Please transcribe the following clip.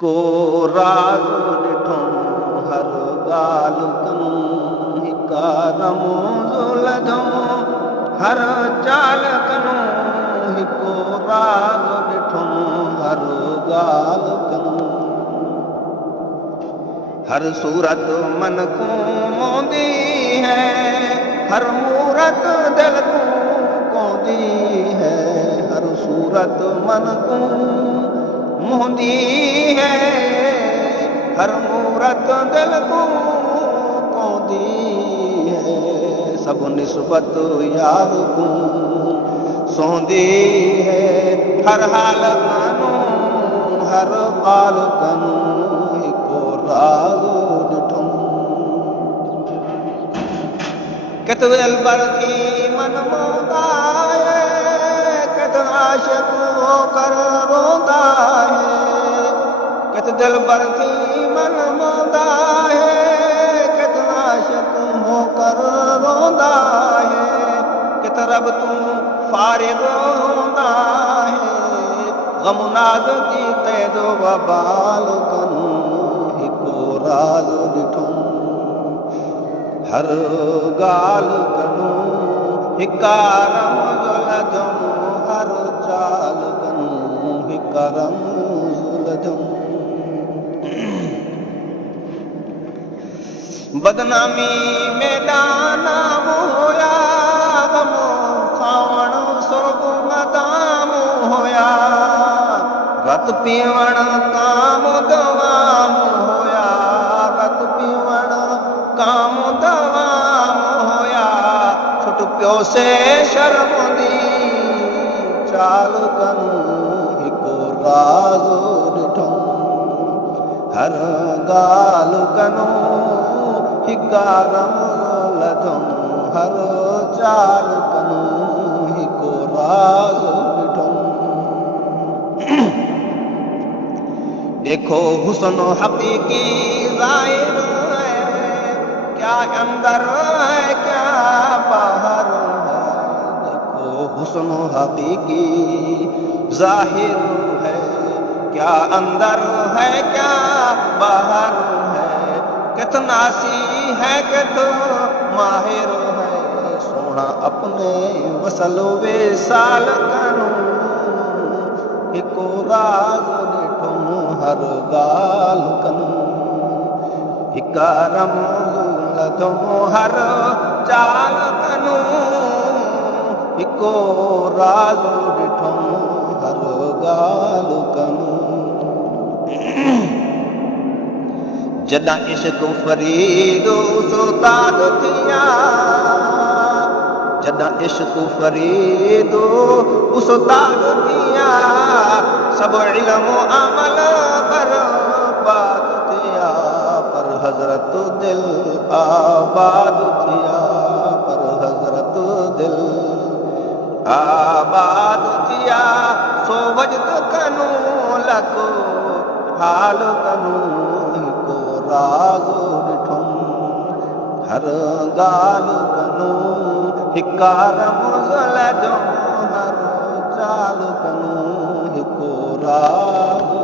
को राग ॾिठो हर ॻाल्हि कनूं हिका रमूज़ लधो हर चाल कनूं हिको राग ॾिठो हर ॻाल्हि कनूं हर सूरत मन को मोंदी है हर मूरत दिल को कोंदी है हर सूरत मन को मोंदी है हर मूरत दिल को कोंदी है सब निस्बत यार को सोंदी है हर हाल कनूं हर क़ाल कनूं हिको राग ॾिठो किथे दिलबर थी मन मोंदा है किथे आशिक़ होकर रोंदा है किथे दिलबर थी मन मोंदा है किथे आशिक़ होकर रोंदा है किथे रब तूं फारिग़ होंदा है ग़म नाज़ की क़ैद वबाल कनूं हिको राज़ ॾिठो हर ॻाल्हि कनूं हिका रमज़ लधो हर चाल कनूं हिका रमज़ लधो बदनामी मैदान होया ग़म खावण सुर्ग मदाम होया रत पीवण काम दवाम होया रत पीवण काम दवाम होया छुट पियो से शर्मंदी चाल कनूं हिको राज़ ॾिठो हर ॻाल्हि कनूं हिका रमज़ लधो हर चाल कनूं हिको राज़ ॾिठो देखो हुस्न हक़ीक़ी ज़ाहिर है क्या अंदर है क्या बाहर है देखो हुस्न हक़ीक़ी ज़ाहिर है क्या अंदर है क्या बाहर है कित नासी है कित माहिर है सोना अपने वसल वे साल कनूं हिको राज़ ॾिठो हर ॻाल्हि कनूं हिका रमज़ लधो हर चाल कनूं हिको राज़ ॾिठो हर ॻाल्हि कनूं जॾहिं इश्क़ फ़रीद उस्ताद थिया जॾहिं इश्क़ फ़रीद उस्ताद थिया सभु इल्म अमल बर्बाद थिया पर हज़रत दिल आबाद थिया पर हज़रत दिल आबाद थिया सो वजद कनूं लको हाल कनूं हिको राज़ ॾिठो हर ॻाल्हि कनूं हिका रमज़ लधो हर चाल कनूं हिको राज़